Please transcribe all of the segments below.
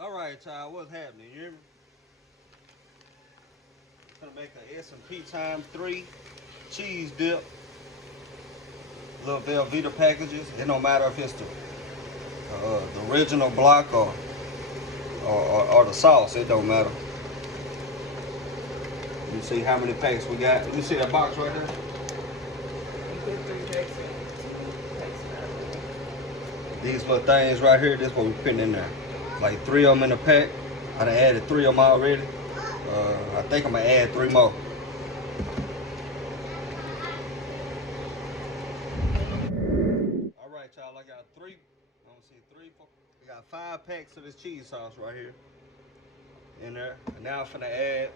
All right, y'all, what's happening? You hear me? I'm gonna make a Px3 Cheese Dip. Little Velveeta packages. It don't matter if it's the original block or the sauce. It don't matter. You see how many packs we got? You see that box right there? You put 3 packs in. These little things right here, this is what we're putting in there. Like 3 of them in a pack. I done added 3 of them already. I think I'm gonna add 3 more. All right, y'all, I got 3, I don't see 3, 4. I got 5 packs of this cheese sauce right here in there. And now I'm finna add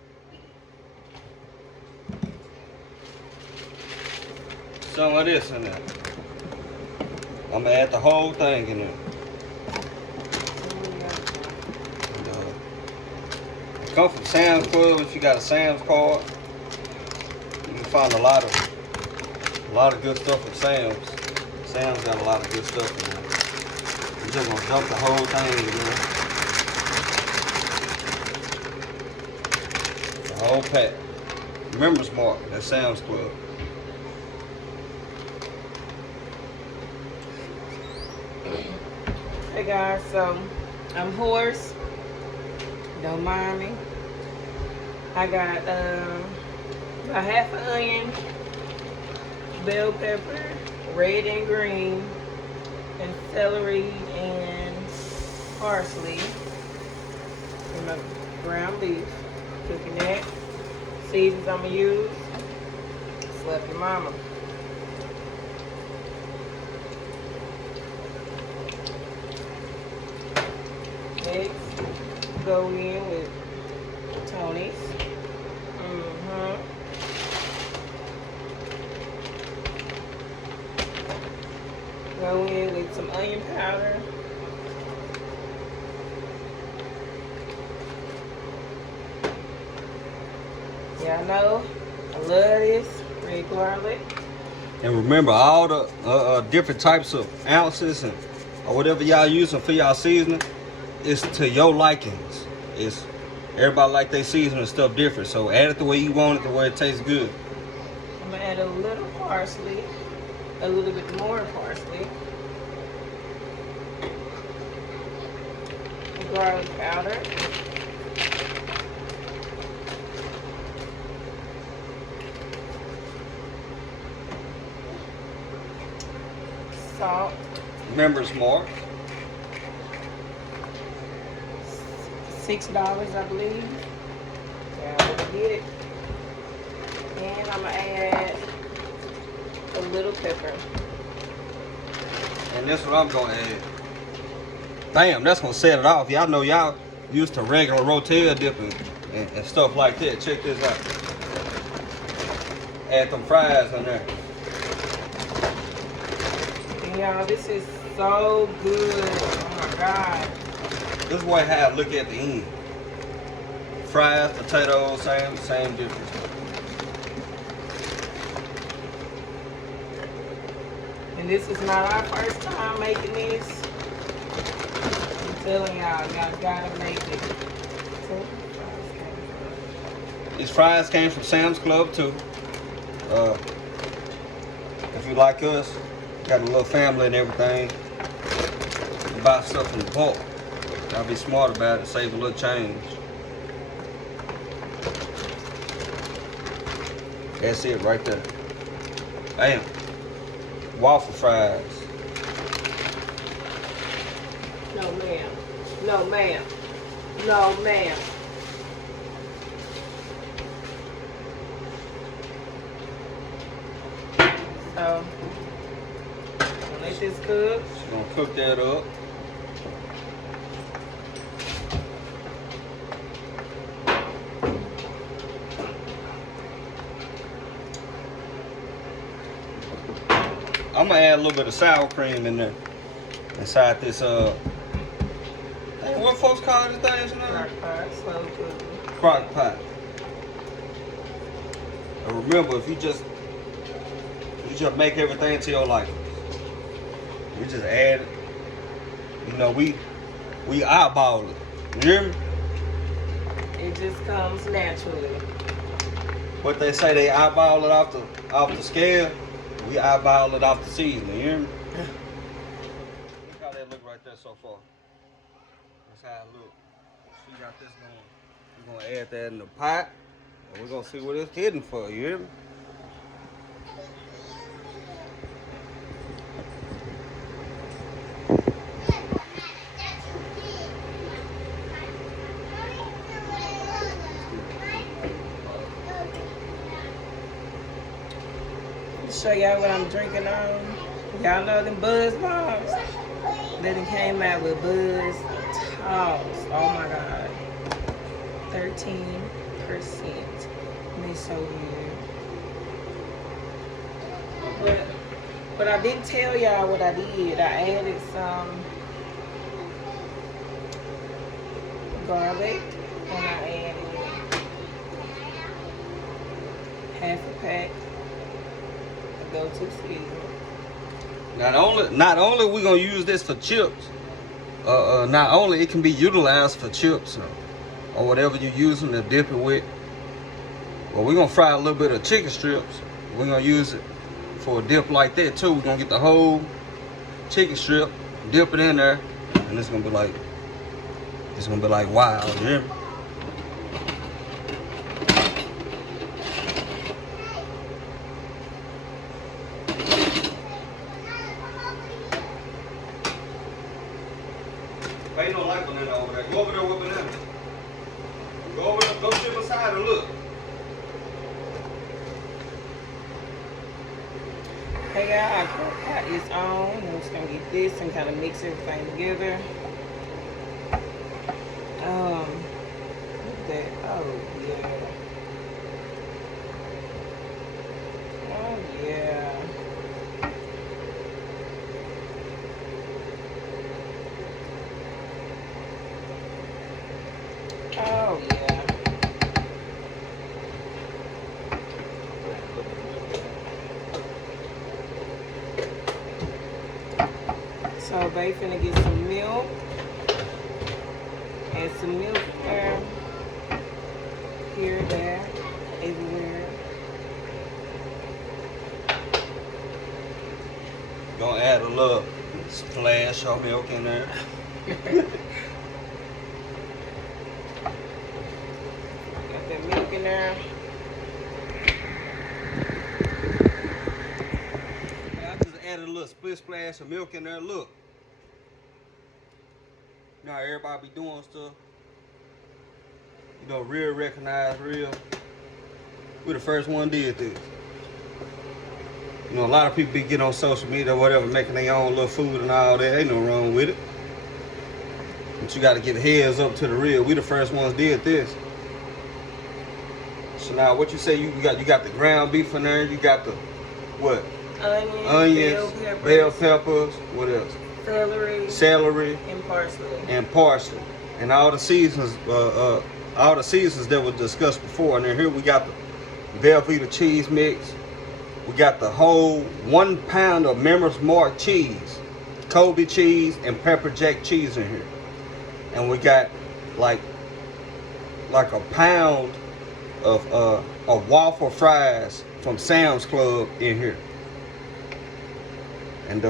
some of this in there. I'm gonna add the whole thing in there. Come from Sam's Club. If you got a Sam's card, you can find a lot of good stuff at Sam's. Sam's got a lot of good stuff in there. We're just gonna dump the whole thing in there. The whole pack. Members mark at Sam's Club. Hey guys, so I'm hoarse. Don't mind me. I got about half an onion, bell pepper, red and green, and celery and parsley. And my ground beef. Cooking that. Seasons I'm gonna use. Slap your mama. Eggs go in with Tony's. Go in with some onion powder. Yeah, I know. I love this red garlic. And remember, all the different types of ounces or whatever y'all using for y'all seasoning, it's to your likings. It's everybody like their seasoning stuff different. So add it the way you want it, the way it tastes good. I'm gonna add a little parsley, a little bit more parsley, garlic powder, salt, Members mark. $6, I believe. Yeah, I'm gonna get it. And I'm gonna add a little pepper. And this what I'm gonna add. Bam, that's gonna set it off. Y'all know y'all used to regular rotel dipping and stuff like that. Check this out. Add them fries in there. And y'all, this is so good. Oh my God. This is what I look at the end. Fries, potatoes, same difference. And this is not our first time making this. I'm telling y'all gotta make it. These fries came from Sam's Club too. If you like us, got a little family and everything, you buy stuff in bulk. Y'all be smart about it, save a little change. That's it right there. Bam. Waffle fries. No ma'am. No ma'am. No ma'am. So, let this cook. She's gonna cook that up. I'm gonna add a little bit of sour cream in there. Inside this what folks call these things now? Crock pot, slow cooking. Crock pot. And remember, if you just make everything to your liking. We just add it. You know, we eyeball it. You hear me? It just comes naturally. What they say, they eyeball it off the scale. We eyeball it off the seasoning. You hear me? Look how that look right there so far. That's how it look. We got this going. We're gonna add that in the pot, and we're gonna see what it's hitting for. You hear me? Show y'all what I'm drinking on. Y'all know them Buzz bars? They done came out with Buzz Toss. Oh my God. 13%. And they so good. But I didn't tell y'all what I did. I added some garlic and I added half a pack of go-to seasoning. Not only we gonna use this for chips, not only it can be utilized for chips or whatever you're using to dip it with. Well, we're gonna fry a little bit of chicken strips. We're gonna use it for a dip like that too. We're gonna get the whole chicken strip, dip it in there, and it's gonna be like wow, you hear me? Ain't no light on that over there. Go over there with banana. Go over there, go sit beside and look. Hey y'all, our crock pot is on. I'm just gonna get this and kind of mix everything together. Look at that. Oh yeah. Oh yeah. Oh yeah. So they finna get some milk. Add some milk there. Here, there, everywhere. Gonna add a little splash of milk in there. Got that milk in there. I just added a little split splash of milk in there. Look. You know how everybody be doing stuff. You know, real recognize real. We the first one did this. You know, a lot of people be getting on social media or whatever, making their own little food and all that. Ain't no wrong with it. But you gotta give heads up to the real. We the first ones did this. So now what you say you got the ground beef in there, you got the what? Onions, bell peppers, what else? Celery, and parsley, and all the seasons, that were discussed before. And then here we got the Velveeta cheese mix. We got the whole 1 pound of Members Mark cheese, Kobe cheese, and pepper jack cheese in here. And we got like a pound of waffle fries from Sam's Club in here. And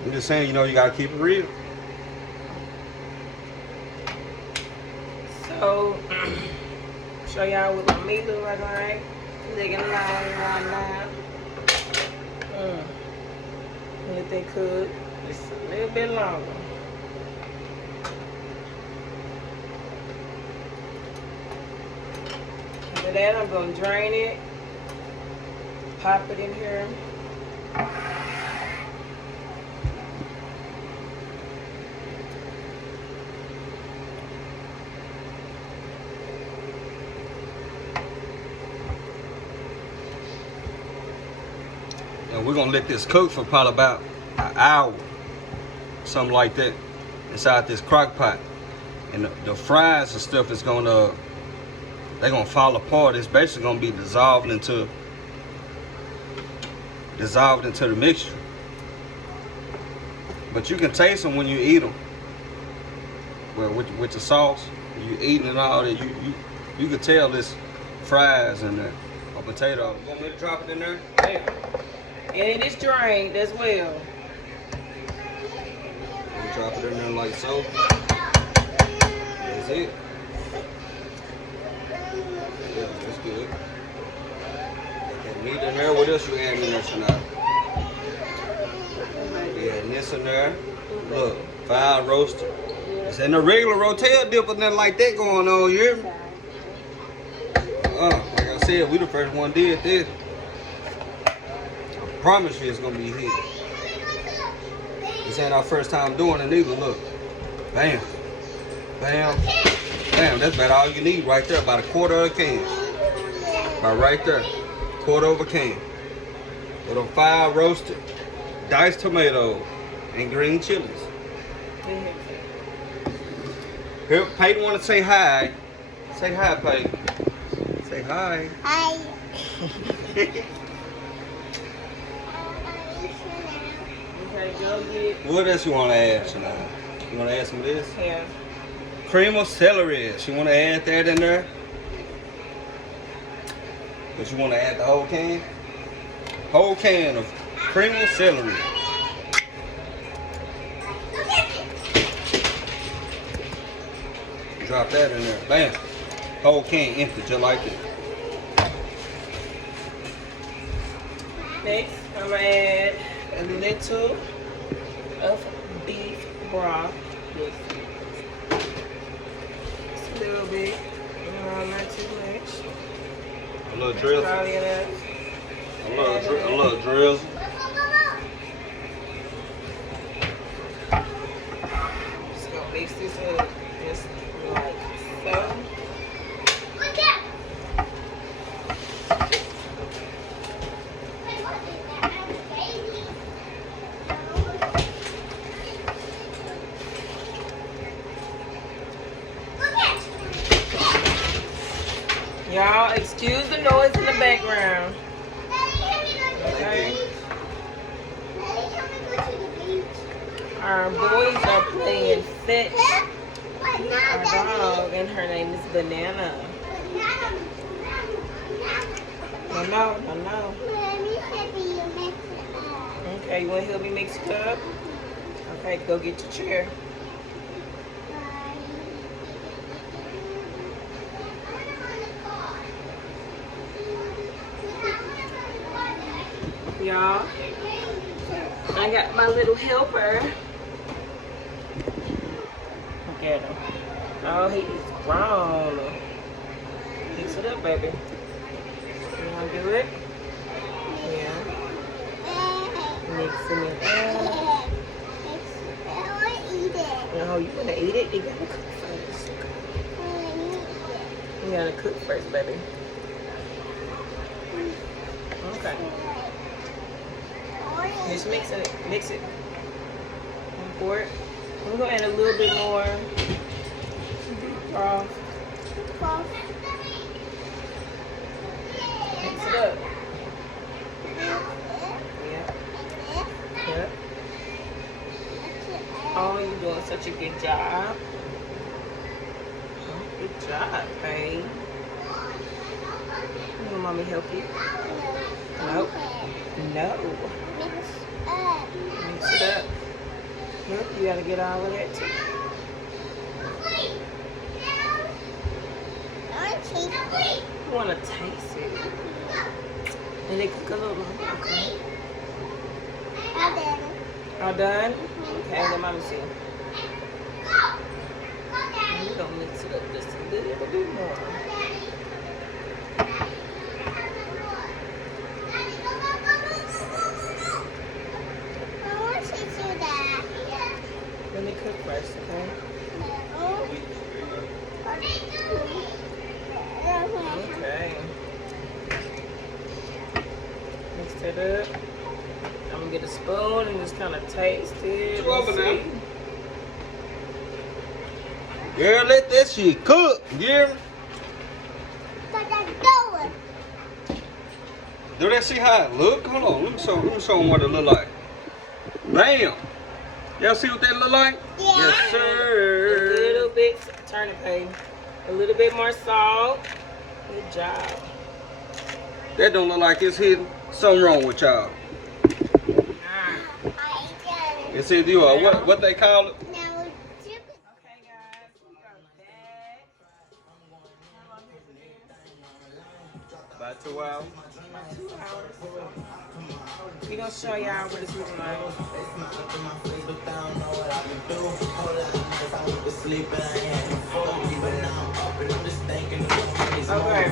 I'm just saying, you know, you gotta keep it real. So, show y'all what my meat look like. Digging along right now. Let that cook just a little bit longer. After that, I'm gonna drain it, pop it in here. And we're gonna let this cook for probably about an hour, something like that, inside this crock pot. And the fries and stuff is gonna, they're gonna fall apart. It's basically gonna be dissolved into the mixture. But you can taste them when you eat them. well, with the sauce, you eating and all that, you can tell it's fries in there or potatoes. You want me to drop it in there? Yeah. And it's drained as well. And drop it in there like so. That's it. Yeah, that's good. And meat in there. What else you adding in there tonight? You adding this in there. Look, fire roasted. It's in the regular rotel dip or nothing like that going on here. Like I said, we the first one did this. I promise you it's gonna be a hit. This ain't our first time doing it either. Look. Bam. Bam. Bam. That's about all you need right there. About a quarter of a can. About right there. Quarter of a can. With them fire roasted diced tomatoes and green chilies. Here, Peyton want to say hi. Say hi, Peyton. Say hi. Hi. Okay, go get. What else you want to add tonight? You want to add some of this? Yeah. Cream of celery. You want to add that in there? But you want to add the whole can? Whole can of cream of celery. Drop that in there. Bam. Whole can empty just like that. Next, I'm gonna add a little of beef broth. Just a little bit, not too much. A little drizzle. Probably enough. A little drizzle. Just gonna mix this up, just like so. Y'all, excuse the noise in the background. Okay. Our boys are playing fetch our dog, and her name is Banana. No. Okay, you want to help me mix it up? Okay, go get your chair. Y'all, I got my little helper. Look at him. Oh, he is grown. Mix it up, baby. You want to do it? Yeah. Mixing it up. No, you want to eat it? You got to cook first. You got to cook first, baby. Okay. Just mix it. Mix it. Pour it. We're going to add a little bit more broth. Mix it up. Yep. Oh, you're doing such a good job. Good job, babe. Will mommy help you? Nope. No. Mix it up. Look, you gotta get all of that too. You wanna taste it? And they cook a little longer. Okay. All done? Okay, let mommy see. We're gonna mix it up just a little bit more. Let me cook first, okay? Okay. Mix it up. I'm gonna get a spoon and just kind of taste it. Girl, let that shit cook, girl. Do they see how it look? Hold on, let me show them what it look like. Bam! Y'all see what that look like? Yeah. Yes, sir. A little turn and pay. A little bit more salt. Good job. That don't look like it's hidden. Something wrong with y'all. It's either you or what they call it? Okay, guys. We are back. About 2 hours. About 2 hours. We're going to show y'all what it's looking like. Okay.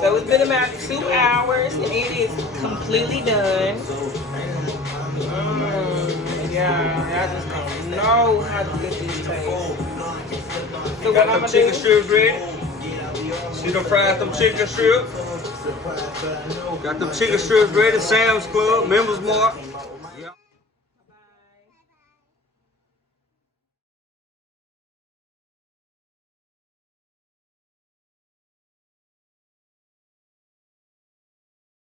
So it's been about 2 hours and it is completely done. Yeah, I just don't know how to get these taste. So what I'm Got them chicken strips ready. See them fried them chicken strips. Got them chicken strips ready. Sam's Club, Members Mark.